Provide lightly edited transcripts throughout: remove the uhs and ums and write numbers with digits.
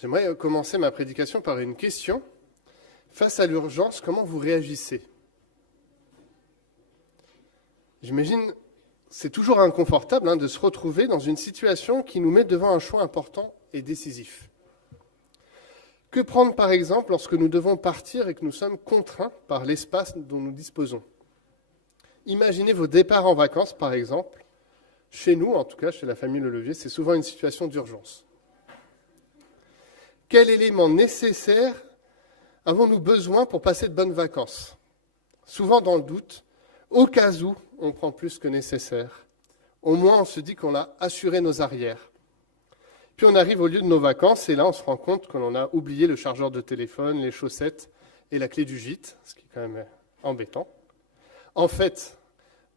J'aimerais commencer ma prédication par une question. Face à l'urgence, comment vous réagissez ? J'imagine, c'est toujours inconfortable de se retrouver dans une situation qui nous met devant un choix important et décisif. Que prendre par exemple lorsque nous devons partir et que nous sommes contraints par l'espace dont nous disposons ? Imaginez vos départs en vacances par exemple. Chez nous, en tout cas chez la famille Le Levier, c'est souvent une situation d'urgence. Quel élément nécessaire avons-nous besoin pour passer de bonnes vacances ? Souvent dans le doute, au cas où on prend plus que nécessaire. Au moins on se dit qu'on a assuré nos arrières. Puis on arrive au lieu de nos vacances et là on se rend compte qu'on a oublié le chargeur de téléphone, les chaussettes et la clé du gîte, ce qui est quand même embêtant. En fait,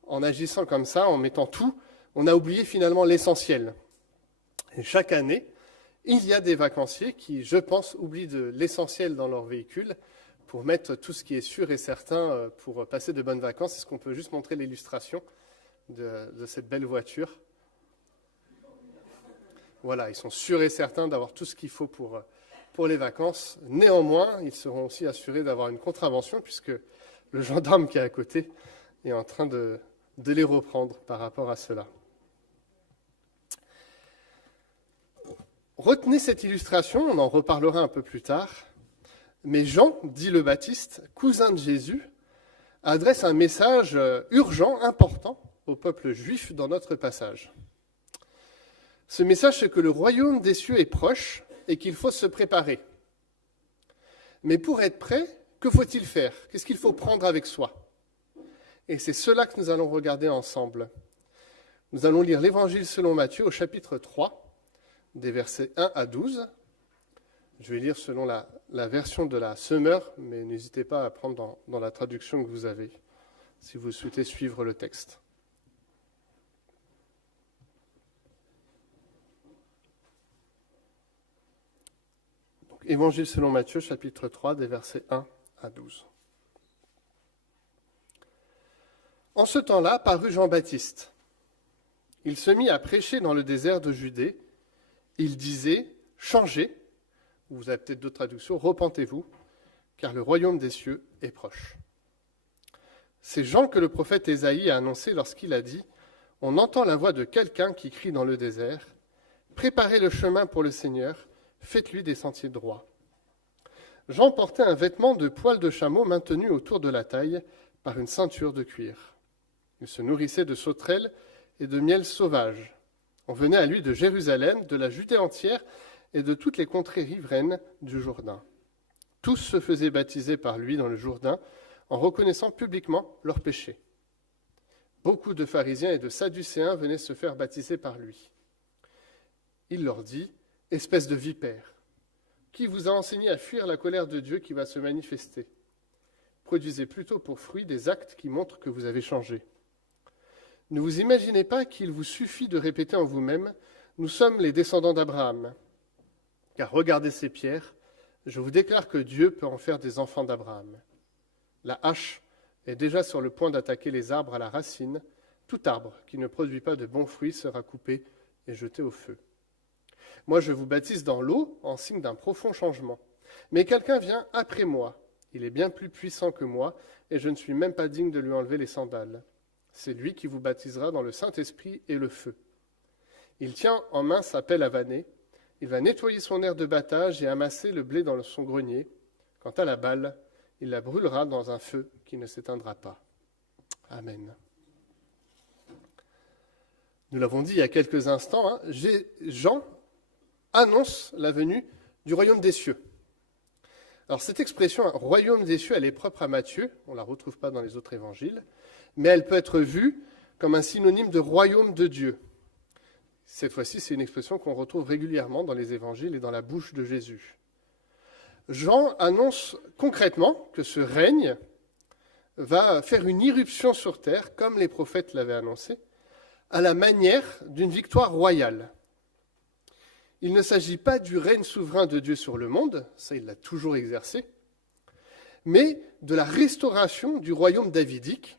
en agissant comme ça, en mettant tout, on a oublié finalement l'essentiel. Et chaque année, il y a des vacanciers qui, je pense, oublient l'essentiel dans leur véhicule pour mettre tout ce qui est sûr et certain pour passer de bonnes vacances. Est-ce qu'on peut juste montrer l'illustration de cette belle voiture ? Voilà, ils sont sûrs et certains d'avoir tout ce qu'il faut pour les vacances. Néanmoins, ils seront aussi assurés d'avoir une contravention puisque le gendarme qui est à côté est en train de les reprendre par rapport à cela. Retenez cette illustration, on en reparlera un peu plus tard, mais Jean, dit le Baptiste, cousin de Jésus, adresse un message urgent, important au peuple juif dans notre passage. Ce message, c'est que le royaume des cieux est proche et qu'il faut se préparer. Mais pour être prêt, que faut-il faire ? Qu'est-ce qu'il faut prendre avec soi ? Et c'est cela que nous allons regarder ensemble. Nous allons lire l'Évangile selon Matthieu au chapitre 3, des versets 1 à 12. Je vais lire selon la version de la Semeur, mais n'hésitez pas à prendre dans la traduction que vous avez, si vous souhaitez suivre le texte. Donc, Évangile selon Matthieu, chapitre 3, des versets 1 à 12. En ce temps-là, parut Jean-Baptiste. Il se mit à prêcher dans le désert de Judée. Il disait, changez, ou vous avez peut-être d'autres traductions, repentez-vous, car le royaume des cieux est proche. C'est Jean que le prophète Ésaïe a annoncé lorsqu'il a dit, on entend la voix de quelqu'un qui crie dans le désert, préparez le chemin pour le Seigneur, faites-lui des sentiers droits. Jean portait un vêtement de poil de chameau maintenu autour de la taille par une ceinture de cuir. Il se nourrissait de sauterelles et de miel sauvage. On venait à lui de Jérusalem, de la Judée entière et de toutes les contrées riveraines du Jourdain. Tous se faisaient baptiser par lui dans le Jourdain en reconnaissant publiquement leurs péchés. Beaucoup de pharisiens et de sadducéens venaient se faire baptiser par lui. Il leur dit, « Espèce de vipères, qui vous a enseigné à fuir la colère de Dieu qui va se manifester ? Produisez plutôt pour fruit des actes qui montrent que vous avez changé. Ne vous imaginez pas qu'il vous suffit de répéter en vous-même « Nous sommes les descendants d'Abraham ». Car regardez ces pierres, je vous déclare que Dieu peut en faire des enfants d'Abraham. La hache est déjà sur le point d'attaquer les arbres à la racine. Tout arbre qui ne produit pas de bons fruits sera coupé et jeté au feu. Moi, je vous baptise dans l'eau en signe d'un profond changement. Mais quelqu'un vient après moi. Il est bien plus puissant que moi et je ne suis même pas digne de lui enlever les sandales. C'est lui qui vous baptisera dans le Saint-Esprit et le feu. Il tient en main sa pelle à vanner. Il va nettoyer son aire de battage et amasser le blé dans son grenier. Quant à la balle, il la brûlera dans un feu qui ne s'éteindra pas. Amen. Nous l'avons dit il y a quelques instants, Jean annonce la venue du royaume des cieux. Alors cette expression « royaume des cieux », elle est propre à Matthieu, on ne la retrouve pas dans les autres évangiles, mais elle peut être vue comme un synonyme de royaume de Dieu. Cette fois-ci, c'est une expression qu'on retrouve régulièrement dans les évangiles et dans la bouche de Jésus. Jean annonce concrètement que ce règne va faire une irruption sur terre, comme les prophètes l'avaient annoncé, à la manière d'une victoire royale. Il ne s'agit pas du règne souverain de Dieu sur le monde, ça il l'a toujours exercé, mais de la restauration du royaume davidique,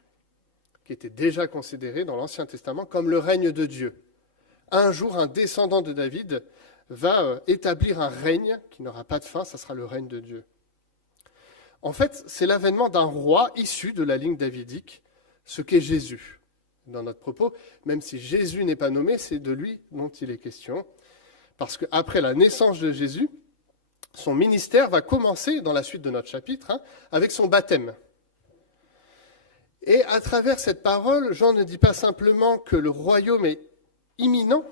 qui était déjà considéré dans l'Ancien Testament comme le règne de Dieu. Un jour, un descendant de David va établir un règne qui n'aura pas de fin, ça sera le règne de Dieu. En fait, c'est l'avènement d'un roi issu de la ligne davidique, ce qu'est Jésus. Dans notre propos, même si Jésus n'est pas nommé, c'est de lui dont il est question. Parce qu'après la naissance de Jésus, son ministère va commencer, dans la suite de notre chapitre, avec son baptême. Et à travers cette parole, Jean ne dit pas simplement que le royaume est imminent,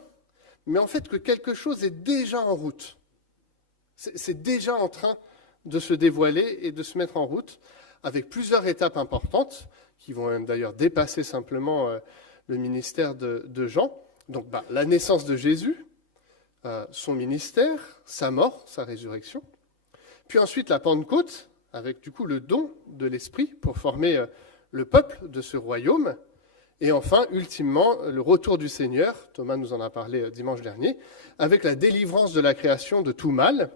mais en fait que quelque chose est déjà en route. C'est déjà en train de se dévoiler et de se mettre en route, avec plusieurs étapes importantes, qui vont même d'ailleurs dépasser simplement le ministère de Jean. Donc la naissance de Jésus, son ministère, sa mort, sa résurrection. Puis ensuite la Pentecôte, avec du coup le don de l'Esprit pour former le peuple de ce royaume. Et enfin, ultimement, le retour du Seigneur, Thomas nous en a parlé dimanche dernier, avec la délivrance de la création de tout mal,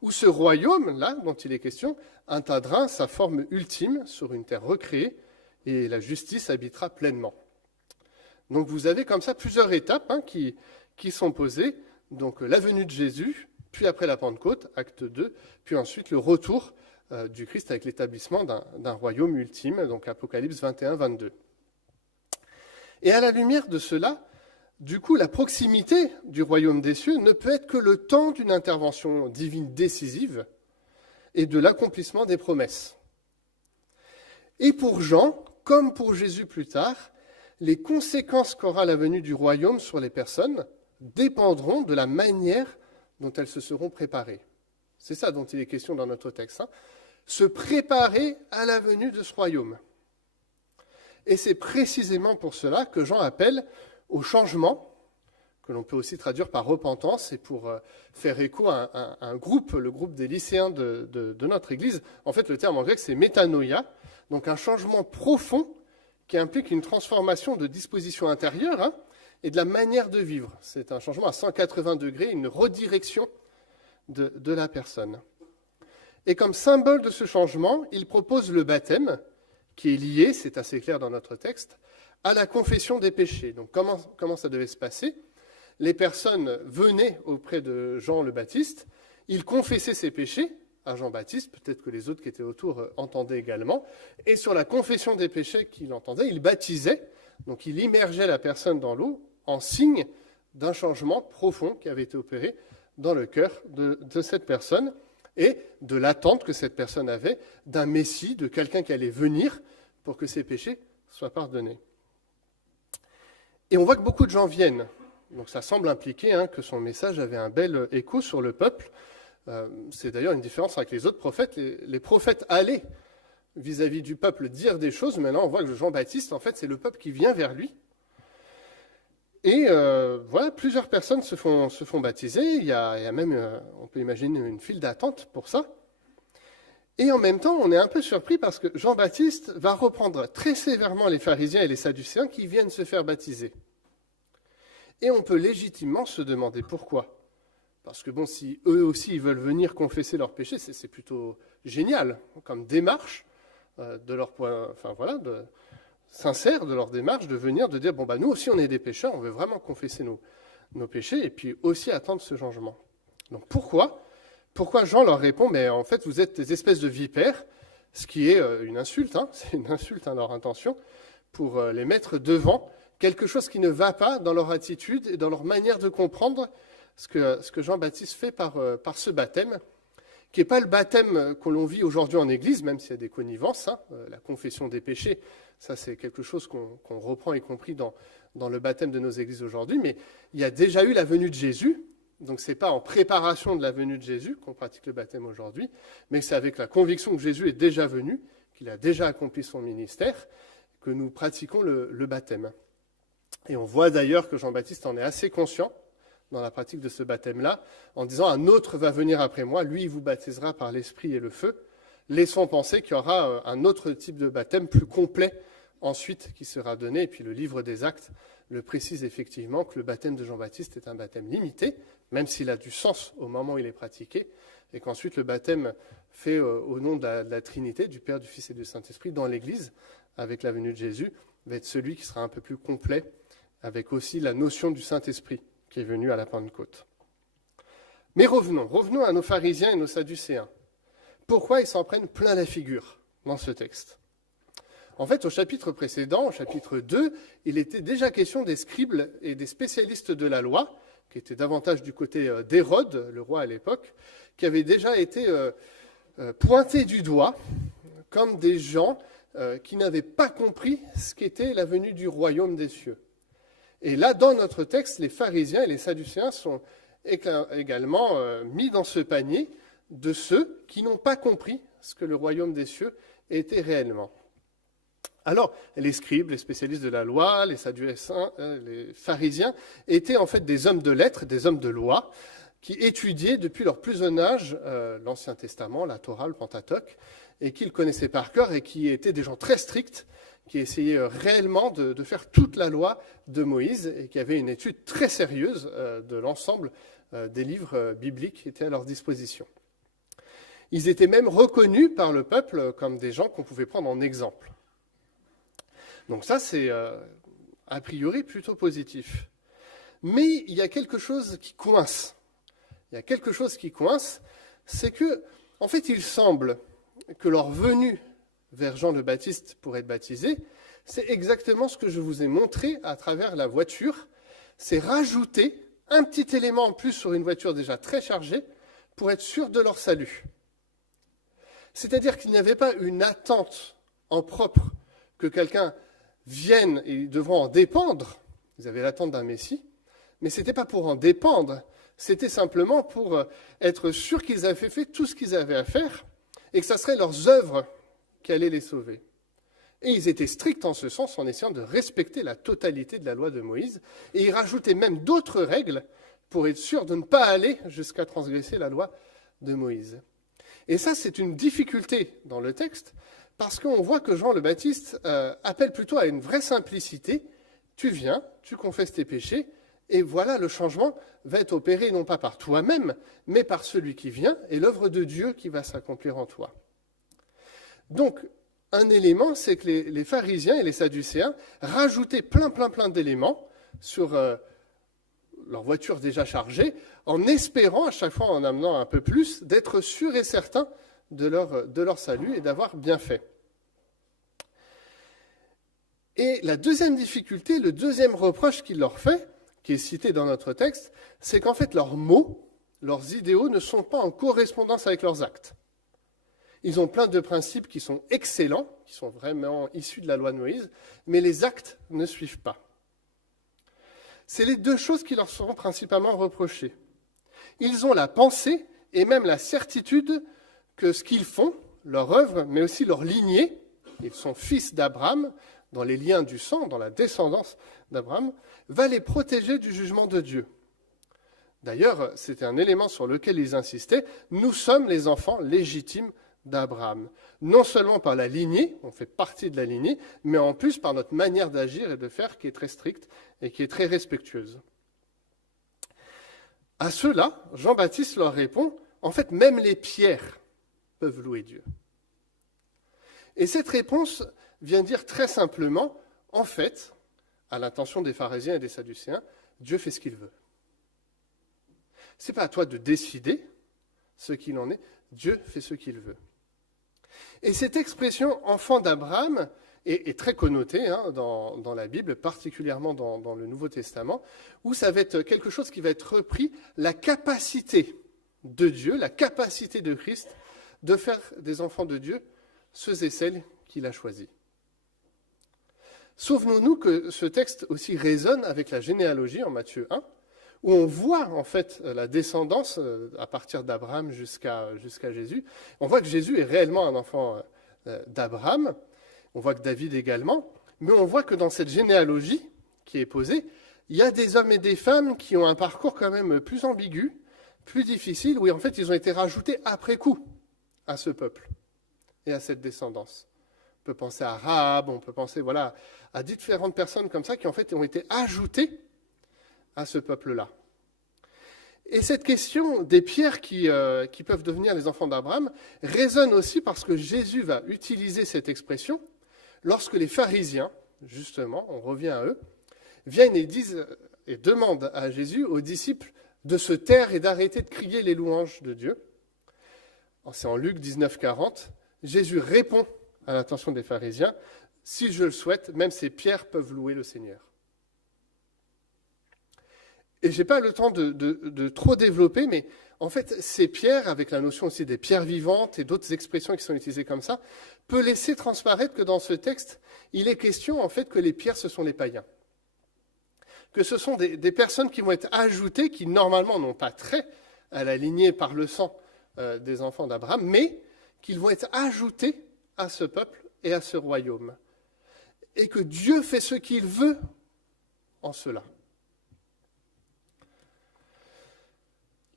où ce royaume-là, dont il est question, atteindra sa forme ultime sur une terre recréée, et la justice habitera pleinement. Donc vous avez comme ça plusieurs étapes qui sont posées. Donc la venue de Jésus, puis après la Pentecôte, acte 2, puis ensuite le retour du Christ avec l'établissement d'un royaume ultime, donc Apocalypse 21-22. Et à la lumière de cela, du coup, la proximité du royaume des cieux ne peut être que le temps d'une intervention divine décisive et de l'accomplissement des promesses. Et pour Jean, comme pour Jésus plus tard, les conséquences qu'aura la venue du royaume sur les personnes dépendront de la manière dont elles se seront préparées. C'est ça dont il est question dans notre texte. Se préparer à la venue de ce royaume. Et c'est précisément pour cela que Jean appelle au changement, que l'on peut aussi traduire par repentance, et pour faire écho à un groupe, le groupe des lycéens de notre Église. En fait, le terme en grec, c'est métanoïa, donc un changement profond qui implique une transformation de disposition intérieure et de la manière de vivre. C'est un changement à 180 degrés, une redirection de la personne. Et comme symbole de ce changement, il propose le baptême, qui est lié, c'est assez clair dans notre texte, à la confession des péchés. Donc comment ça devait se passer ? Les personnes venaient auprès de Jean le Baptiste, ils confessaient ses péchés à Jean-Baptiste, peut-être que les autres qui étaient autour entendaient également, et sur la confession des péchés qu'il entendait, il baptisait, donc il immergeait la personne dans l'eau en signe d'un changement profond qui avait été opéré dans le cœur de cette personne et de l'attente que cette personne avait d'un Messie, de quelqu'un qui allait venir pour que ses péchés soient pardonnés. Et on voit que beaucoup de gens viennent. Donc ça semble impliquer que son message avait un bel écho sur le peuple. C'est d'ailleurs une différence avec les autres prophètes. Les prophètes allaient vis-à-vis du peuple dire des choses. Maintenant, on voit que Jean-Baptiste, en fait, c'est le peuple qui vient vers lui. Et voilà, plusieurs personnes se font baptiser. Il y a même, on peut imaginer, une file d'attente pour ça. Et en même temps, on est un peu surpris parce que Jean-Baptiste va reprendre très sévèrement les pharisiens et les sadducéens qui viennent se faire baptiser. Et on peut légitimement se demander pourquoi. Parce que si eux aussi ils veulent venir confesser leurs péchés, c'est plutôt génial comme démarche de leur point, sincère de leur démarche de venir, de dire nous aussi on est des pécheurs, on veut vraiment confesser nos péchés et puis aussi attendre ce changement. Donc pourquoi Jean leur répond en fait vous êtes des espèces de vipères, ce qui est une insulte, c'est une insulte à leur intention pour les mettre devant quelque chose qui ne va pas dans leur attitude et dans leur manière de comprendre ce que Jean-Baptiste fait par ce baptême, qui n'est pas le baptême que l'on vit aujourd'hui en Église, même s'il y a des connivences. La confession des péchés, ça c'est quelque chose qu'on reprend, y compris dans le baptême de nos Églises aujourd'hui. Mais il y a déjà eu la venue de Jésus, donc ce n'est pas en préparation de la venue de Jésus qu'on pratique le baptême aujourd'hui, mais c'est avec la conviction que Jésus est déjà venu, qu'il a déjà accompli son ministère, que nous pratiquons le baptême. Et on voit d'ailleurs que Jean-Baptiste en est assez conscient dans la pratique de ce baptême-là, en disant « Un autre va venir après moi, lui il vous baptisera par l'esprit et le feu ». Laissons penser qu'il y aura un autre type de baptême plus complet ensuite qui sera donné. Et puis le livre des Actes le précise effectivement que le baptême de Jean-Baptiste est un baptême limité, même s'il a du sens au moment où il est pratiqué, et qu'ensuite le baptême fait au nom de la Trinité, du Père, du Fils et du Saint-Esprit, dans l'Église, avec la venue de Jésus, va être celui qui sera un peu plus complet, avec aussi la notion du Saint-Esprit qui est venu à la Pentecôte. Mais revenons à nos pharisiens et nos sadducéens. Pourquoi ils s'en prennent plein la figure dans ce texte ? En fait, au chapitre précédent, au chapitre 2, il était déjà question des scribes et des spécialistes de la loi, qui étaient davantage du côté d'Hérode, le roi à l'époque, qui avaient déjà été pointés du doigt comme des gens qui n'avaient pas compris ce qu'était la venue du royaume des cieux. Et là, dans notre texte, les pharisiens et les sadducéens sont également mis dans ce panier de ceux qui n'ont pas compris ce que le royaume des cieux était réellement. Alors, les scribes, les spécialistes de la loi, les sadducéens, les pharisiens, étaient en fait des hommes de lettres, des hommes de loi, qui étudiaient depuis leur plus jeune âge l'Ancien Testament, la Torah, le Pentateuque, et qu'ils connaissaient par cœur et qui étaient des gens très stricts, qui essayaient réellement de faire toute la loi de Moïse et qui avaient une étude très sérieuse de l'ensemble des livres bibliques qui étaient à leur disposition. Ils étaient même reconnus par le peuple comme des gens qu'on pouvait prendre en exemple. Donc ça, c'est a priori plutôt positif. Mais il y a quelque chose qui coince. C'est que, en fait, il semble que leur venue vers Jean le Baptiste pour être baptisé, c'est exactement ce que je vous ai montré à travers la voiture. C'est rajouter un petit élément en plus sur une voiture déjà très chargée pour être sûr de leur salut. C'est-à-dire qu'il n'y avait pas une attente en propre que quelqu'un vienne et ils devront en dépendre. Ils avaient l'attente d'un Messie, mais ce n'était pas pour en dépendre, c'était simplement pour être sûr qu'ils avaient fait tout ce qu'ils avaient à faire et que ça serait leurs œuvres qui allaient les sauver. Et ils étaient stricts en ce sens en essayant de respecter la totalité de la loi de Moïse et ils rajoutaient même d'autres règles pour être sûrs de ne pas aller jusqu'à transgresser la loi de Moïse. Et ça, c'est une difficulté dans le texte, parce qu'on voit que Jean le Baptiste appelle plutôt à une vraie simplicité. Tu viens, tu confesses tes péchés, et voilà, le changement va être opéré non pas par toi-même, mais par celui qui vient, et l'œuvre de Dieu qui va s'accomplir en toi. Donc, un élément, c'est que les pharisiens et les sadducéens rajoutaient plein d'éléments sur leur voiture déjà chargée, en espérant, à chaque fois en amenant un peu plus, d'être sûrs et certains de leur salut et d'avoir bien fait. Et la deuxième difficulté, le deuxième reproche qu'il leur fait, qui est cité dans notre texte, c'est qu'en fait leurs mots, leurs idéaux ne sont pas en correspondance avec leurs actes. Ils ont plein de principes qui sont excellents, qui sont vraiment issus de la loi de Moïse, mais les actes ne suivent pas. C'est les deux choses qui leur seront principalement reprochées. Ils ont la pensée et même la certitude que ce qu'ils font, leur œuvre, mais aussi leur lignée, ils sont fils d'Abraham, dans les liens du sang, dans la descendance d'Abraham, va les protéger du jugement de Dieu. D'ailleurs, c'était un élément sur lequel ils insistaient, nous sommes les enfants légitimes d'Abraham. Non seulement par la lignée, on fait partie de la lignée, mais en plus par notre manière d'agir et de faire qui est très stricte et qui est très respectueuse. À cela, Jean-Baptiste leur répond, en fait, même les pierres peuvent louer Dieu. Et cette réponse vient dire très simplement, en fait, à l'intention des pharisiens et des sadducéens, Dieu fait ce qu'il veut. Ce n'est pas à toi de décider ce qu'il en est, Dieu fait ce qu'il veut. Et cette expression « enfant d'Abraham » est très connotée dans la Bible, particulièrement dans le Nouveau Testament, où ça va être quelque chose qui va être repris, la capacité de Dieu, la capacité de Christ de faire des enfants de Dieu ceux et celles qu'il a choisis. Souvenons-nous que ce texte aussi résonne avec la généalogie en Matthieu 1, où on voit en fait la descendance à partir d'Abraham jusqu'à Jésus. On voit que Jésus est réellement un enfant d'Abraham, on voit que David également, mais on voit que dans cette généalogie qui est posée, il y a des hommes et des femmes qui ont un parcours quand même plus ambigu, plus difficile, où en fait ils ont été rajoutés après coup à ce peuple et à cette descendance. On peut penser à Rahab, on peut penser à différentes personnes comme ça qui en fait ont été ajoutées à ce peuple-là. Et cette question des pierres qui peuvent devenir les enfants d'Abraham résonne aussi parce que Jésus va utiliser cette expression lorsque les pharisiens, justement, on revient à eux, viennent et disent et demandent à Jésus, aux disciples, de se taire et d'arrêter de crier les louanges de Dieu. C'est en Luc 19, 40. Jésus répond à l'intention des pharisiens, « Si je le souhaite, même ces pierres peuvent louer le Seigneur. » Et je n'ai pas le temps de trop développer, mais en fait, ces pierres, avec la notion aussi des pierres vivantes et d'autres expressions qui sont utilisées comme ça, peut laisser transparaître que dans ce texte, il est question en fait que les pierres, ce sont les païens. Que ce sont des personnes qui vont être ajoutées, qui normalement n'ont pas trait à la lignée par le sang des enfants d'Abraham, mais qu'ils vont être ajoutés à ce peuple et à ce royaume. Et que Dieu fait ce qu'il veut en cela.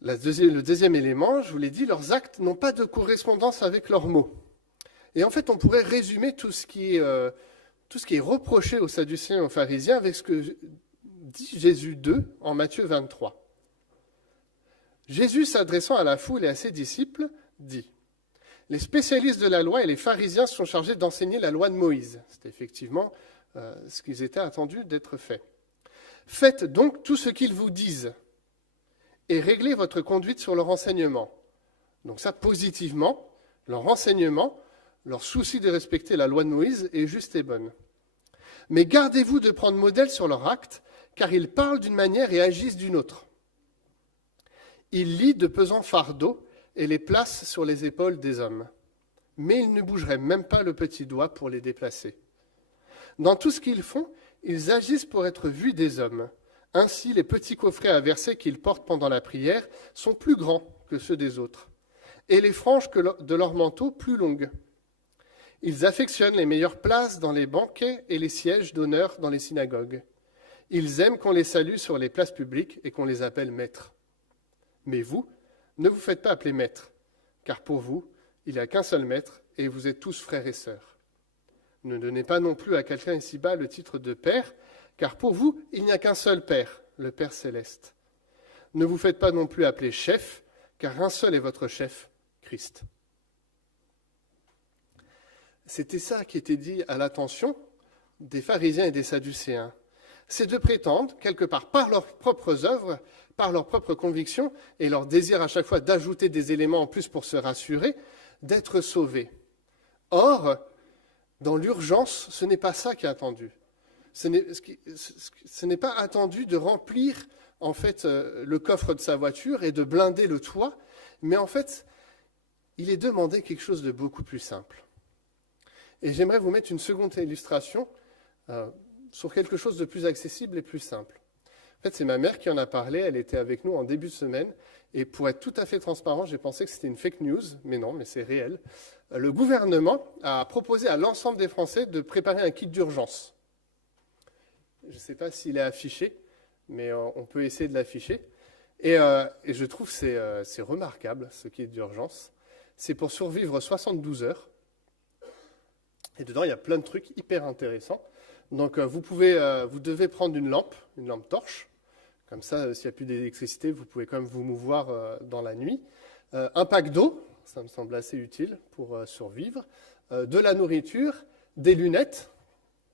Le deuxième élément, je vous l'ai dit, leurs actes n'ont pas de correspondance avec leurs mots. Et en fait, on pourrait résumer tout ce qui est reproché aux Sadducéens et aux pharisiens avec ce que dit Jésus 2 en Matthieu 23. Jésus, s'adressant à la foule et à ses disciples, dit « Les spécialistes de la loi et les pharisiens sont chargés d'enseigner la loi de Moïse. » C'est effectivement ce qu'ils étaient attendus d'être fait. « Faites donc tout ce qu'ils vous disent et réglez votre conduite sur leur enseignement. » Donc ça, positivement, leur enseignement, leur souci de respecter la loi de Moïse est juste et bonne. « Mais gardez-vous de prendre modèle sur leurs actes, car ils parlent d'une manière et agissent d'une autre. Ils lient de pesants fardeaux et les placent sur les épaules des hommes. Mais ils ne bougeraient même pas le petit doigt pour les déplacer. Dans tout ce qu'ils font, ils agissent pour être vus des hommes. Ainsi, les petits coffrets à verser qu'ils portent pendant la prière sont plus grands que ceux des autres, et les franges de leur manteau plus longues. Ils affectionnent les meilleures places dans les banquets et les sièges d'honneur dans les synagogues. Ils aiment qu'on les salue sur les places publiques et qu'on les appelle maîtres. Mais vous, ne vous faites pas appeler maître, car pour vous, il n'y a qu'un seul maître, et vous êtes tous frères et sœurs. Ne donnez pas non plus à quelqu'un ici-bas le titre de père, car pour vous, il n'y a qu'un seul Père, le Père céleste. Ne vous faites pas non plus appeler chef, car un seul est votre chef, Christ. C'était ça qui était dit à l'attention des pharisiens et des sadducéens. C'est de prétendre, quelque part, par leurs propres œuvres, par leurs propres convictions, et leur désir à chaque fois d'ajouter des éléments en plus pour se rassurer, d'être sauvés. Or, dans l'urgence, ce n'est pas ça qui est attendu. Ce n'est pas attendu de remplir en fait le coffre de sa voiture et de blinder le toit, mais en fait, il est demandé quelque chose de beaucoup plus simple. Et j'aimerais vous mettre une seconde illustration sur quelque chose de plus accessible et plus simple. En fait, c'est ma mère qui en a parlé, elle était avec nous en début de semaine, et pour être tout à fait transparent, j'ai pensé que c'était une fake news, mais non, mais c'est réel. Le gouvernement a proposé à l'ensemble des Français de préparer un kit d'urgence. Je ne sais pas s'il est affiché, mais on peut essayer de l'afficher. Et je trouve que c'est remarquable, ce kit d'urgence. C'est pour survivre 72 heures. Et dedans, il y a plein de trucs hyper intéressants. Donc, vous devez prendre une lampe torche. Comme ça, s'il n'y a plus d'électricité, vous pouvez quand même vous mouvoir dans la nuit. Un pack d'eau, ça me semble assez utile pour survivre. De la nourriture, des lunettes.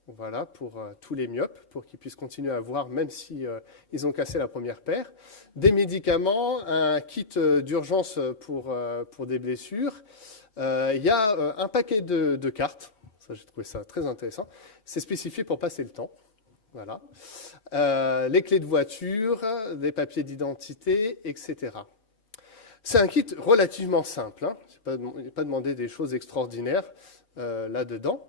Voilà, pour tous les myopes, pour qu'ils puissent continuer à voir, même si ils ont cassé la première paire. Des médicaments, un kit d'urgence pour des blessures. Il y a un paquet de cartes. Ça, j'ai trouvé ça très intéressant. C'est spécifié pour passer le temps. Voilà. Les clés de voiture, des papiers d'identité, etc. C'est un kit relativement simple. Hein. Je n'ai pas demandé des choses extraordinaires là-dedans.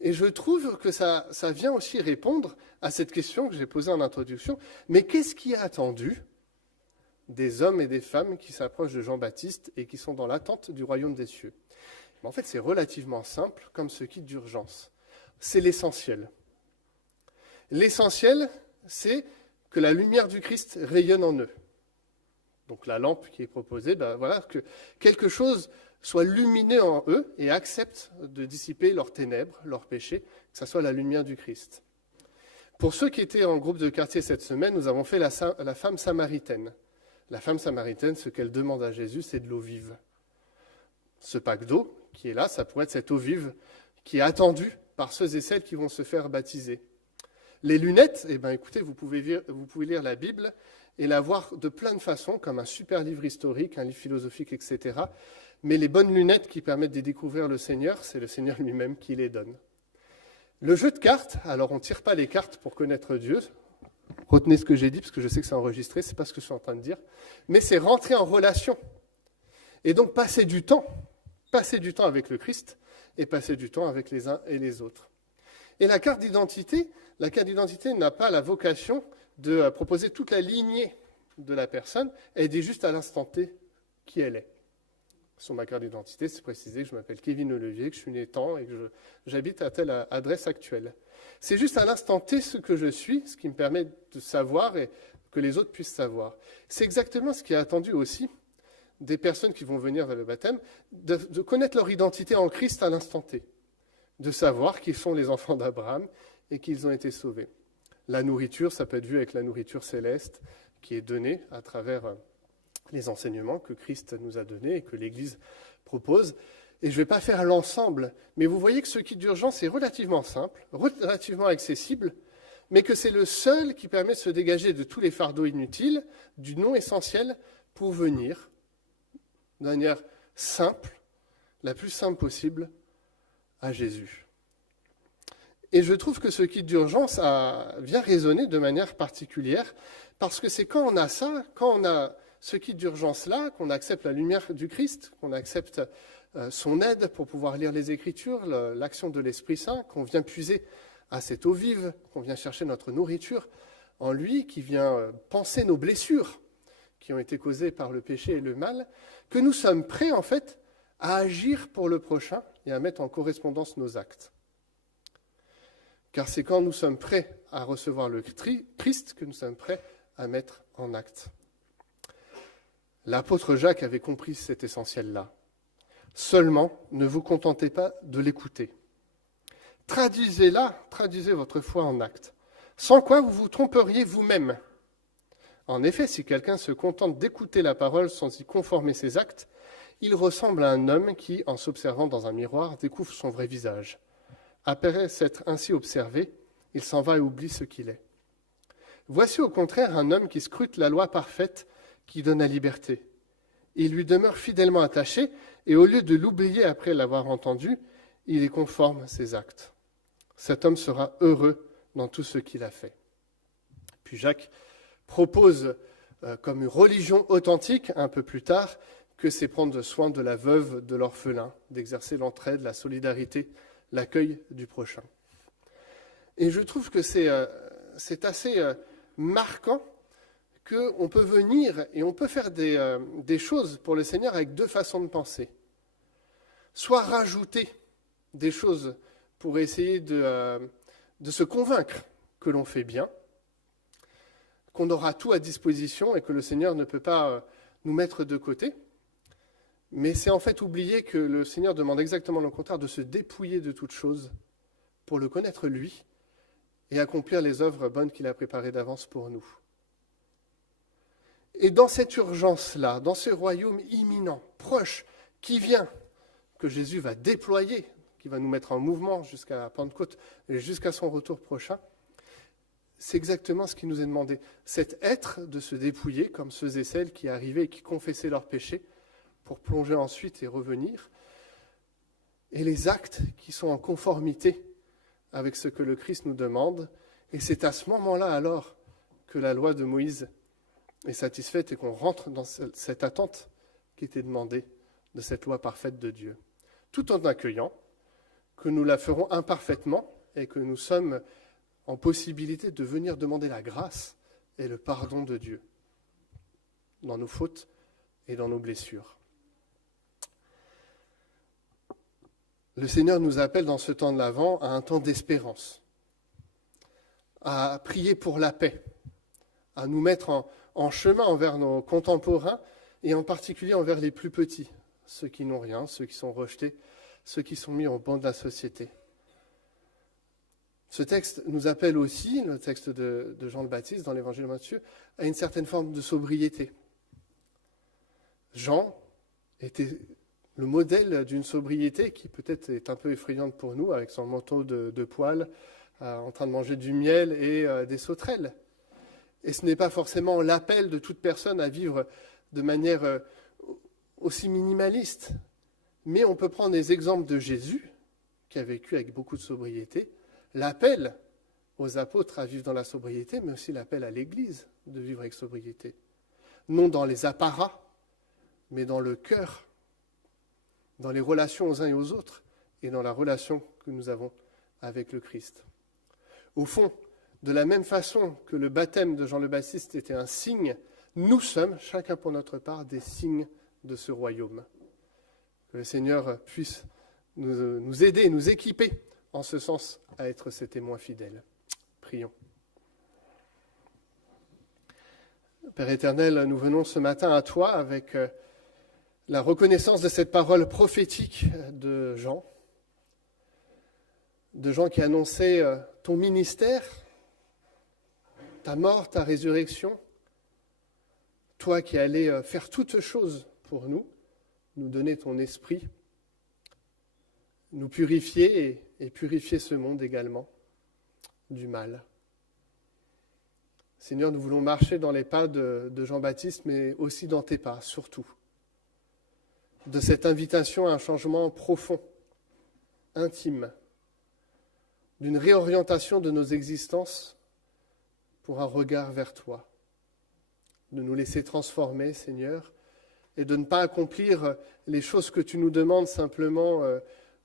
Et je trouve que ça vient aussi répondre à cette question que j'ai posée en introduction. Mais qu'est-ce qui est attendu des hommes et des femmes qui s'approchent de Jean-Baptiste et qui sont dans l'attente du royaume des cieux? En fait, c'est relativement simple comme ce kit d'urgence. C'est l'essentiel. L'essentiel, c'est que la lumière du Christ rayonne en eux. Donc la lampe qui est proposée, voilà, que quelque chose soit lumineux en eux et accepte de dissiper leurs ténèbres, leurs péchés, que ce soit la lumière du Christ. Pour ceux qui étaient en groupe de quartier cette semaine, nous avons fait la femme samaritaine. La femme samaritaine, ce qu'elle demande à Jésus, c'est de l'eau vive. Ce pack d'eau qui est là, ça pourrait être cette eau vive qui est attendue par ceux et celles qui vont se faire baptiser. Les lunettes, eh bien, écoutez, vous pouvez lire la Bible, et la voir de plein de façons, comme un super livre historique, un livre philosophique, etc. Mais les bonnes lunettes qui permettent de découvrir le Seigneur, c'est le Seigneur lui-même qui les donne. Le jeu de cartes, alors on ne tire pas les cartes pour connaître Dieu. Retenez ce que j'ai dit, parce que je sais que c'est enregistré, c'est pas ce que je suis en train de dire. Mais c'est rentrer en relation. Et donc passer du temps avec le Christ et passer du temps avec les uns et les autres. Et la carte d'identité n'a pas la vocation de proposer toute la lignée de la personne, elle dit juste à l'instant T qui elle est. Sur ma carte d'identité, c'est précisé que je m'appelle Kevin Levier, que je suis né tant et que j'habite à telle adresse actuelle. C'est juste à l'instant T ce que je suis, ce qui me permet de savoir et que les autres puissent savoir. C'est exactement ce qui est attendu aussi des personnes qui vont venir vers le baptême, de connaître leur identité en Christ à l'instant T, de savoir qu'ils sont les enfants d'Abraham et qu'ils ont été sauvés. La nourriture, ça peut être vu avec la nourriture céleste qui est donnée à travers les enseignements que Christ nous a donnés et que l'Église propose. Et je ne vais pas faire l'ensemble, mais vous voyez que ce kit d'urgence est relativement simple, relativement accessible, mais que c'est le seul qui permet de se dégager de tous les fardeaux inutiles, du non essentiel, pour venir de manière simple, la plus simple possible, à Jésus. Et je trouve que ce kit d'urgence vient résonner de manière particulière, parce que c'est quand on a ça, quand on a ce kit d'urgence-là, qu'on accepte la lumière du Christ, qu'on accepte son aide pour pouvoir lire les Écritures, l'action de l'Esprit Saint, qu'on vient puiser à cette eau vive, qu'on vient chercher notre nourriture en lui, qui vient panser nos blessures qui ont été causées par le péché et le mal, que nous sommes prêts en fait à agir pour le prochain et à mettre en correspondance nos actes. Car c'est quand nous sommes prêts à recevoir le Christ que nous sommes prêts à mettre en acte. L'apôtre Jacques avait compris cet essentiel-là. Seulement, ne vous contentez pas de l'écouter. Traduisez votre foi en acte, sans quoi vous vous tromperiez vous-même. En effet, si quelqu'un se contente d'écouter la parole sans y conformer ses actes, il ressemble à un homme qui, en s'observant dans un miroir, découvre son vrai visage. Après s'être ainsi observé, il s'en va et oublie ce qu'il est. Voici au contraire un homme qui scrute la loi parfaite qui donne la liberté. Il lui demeure fidèlement attaché, et au lieu de l'oublier après l'avoir entendu, il y conforme ses actes. Cet homme sera heureux dans tout ce qu'il a fait. Puis Jacques propose comme une religion authentique, un peu plus tard, que c'est prendre soin de la veuve, de l'orphelin, d'exercer l'entraide, la solidarité, l'accueil du prochain. Et je trouve que c'est assez marquant qu'on peut venir et on peut faire des choses pour le Seigneur avec deux façons de penser. Soit rajouter des choses pour essayer de se convaincre que l'on fait bien, qu'on aura tout à disposition et que le Seigneur ne peut pas nous mettre de côté. Mais c'est en fait oublier que le Seigneur demande exactement le contraire, de se dépouiller de toute chose pour le connaître lui et accomplir les œuvres bonnes qu'il a préparées d'avance pour nous. Et dans cette urgence-là, dans ce royaume imminent, proche, qui vient, que Jésus va déployer, qui va nous mettre en mouvement jusqu'à la Pentecôte et jusqu'à son retour prochain, c'est exactement ce qui nous est demandé. Cet être de se dépouiller, comme ceux et celles qui arrivaient et qui confessaient leurs péchés, pour plonger ensuite et revenir, et les actes qui sont en conformité avec ce que le Christ nous demande. Et c'est à ce moment-là alors que la loi de Moïse est satisfaite et qu'on rentre dans cette attente qui était demandée de cette loi parfaite de Dieu, tout en accueillant que nous la ferons imparfaitement et que nous sommes en possibilité de venir demander la grâce et le pardon de Dieu dans nos fautes et dans nos blessures. Le Seigneur nous appelle dans ce temps de l'Avent à un temps d'espérance, à prier pour la paix, à nous mettre en chemin envers nos contemporains et en particulier envers les plus petits, ceux qui n'ont rien, ceux qui sont rejetés, ceux qui sont mis au banc de la société. Ce texte nous appelle aussi, le texte de Jean le Baptiste dans l'évangile de Matthieu, à une certaine forme de sobriété. Jean était le modèle d'une sobriété qui peut-être est un peu effrayante pour nous, avec son manteau de poils, en train de manger du miel et des sauterelles. Et ce n'est pas forcément l'appel de toute personne à vivre de manière aussi minimaliste. Mais on peut prendre des exemples de Jésus, qui a vécu avec beaucoup de sobriété, l'appel aux apôtres à vivre dans la sobriété, mais aussi l'appel à l'Église de vivre avec sobriété. Non dans les apparats, mais dans le cœur, dans les relations aux uns et aux autres, et dans la relation que nous avons avec le Christ. Au fond, de la même façon que le baptême de Jean le Baptiste était un signe, nous sommes, chacun pour notre part, des signes de ce royaume. Que le Seigneur puisse nous aider, nous équiper en ce sens à être ses témoins fidèles. Prions. Père éternel, nous venons ce matin à toi avec la reconnaissance de cette parole prophétique de Jean qui annonçait ton ministère, ta mort, ta résurrection, toi qui allais faire toutes choses pour nous donner ton esprit, nous purifier et purifier ce monde également du mal. Seigneur, nous voulons marcher dans les pas de Jean-Baptiste, mais aussi dans tes pas, surtout. De cette invitation à un changement profond, intime, d'une réorientation de nos existences pour un regard vers toi. De nous laisser transformer, Seigneur, et de ne pas accomplir les choses que tu nous demandes simplement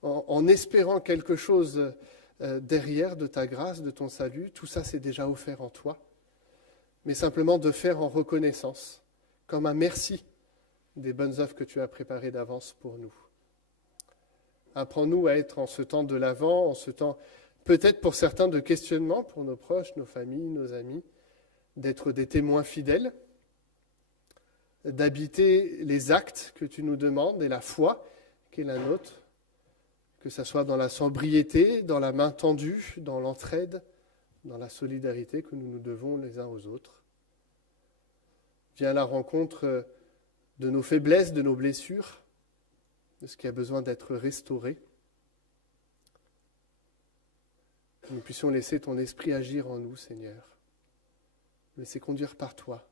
en espérant quelque chose derrière de ta grâce, de ton salut. Tout ça, c'est déjà offert en toi. Mais simplement de faire en reconnaissance, comme un merci des bonnes œuvres que tu as préparées d'avance pour nous. Apprends-nous à être en ce temps de l'Avent, en ce temps peut-être pour certains de questionnement, pour nos proches, nos familles, nos amis, d'être des témoins fidèles, d'habiter les actes que tu nous demandes et la foi qui est la nôtre, que ce soit dans la sobriété, dans la main tendue, dans l'entraide, dans la solidarité que nous nous devons les uns aux autres. Viens à la rencontre de nos faiblesses, de nos blessures, de ce qui a besoin d'être restauré. Que nous puissions laisser ton esprit agir en nous, Seigneur. Laisser conduire par toi,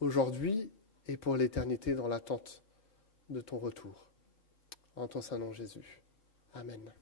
aujourd'hui et pour l'éternité dans l'attente de ton retour. En ton Saint-Nom, Jésus. Amen.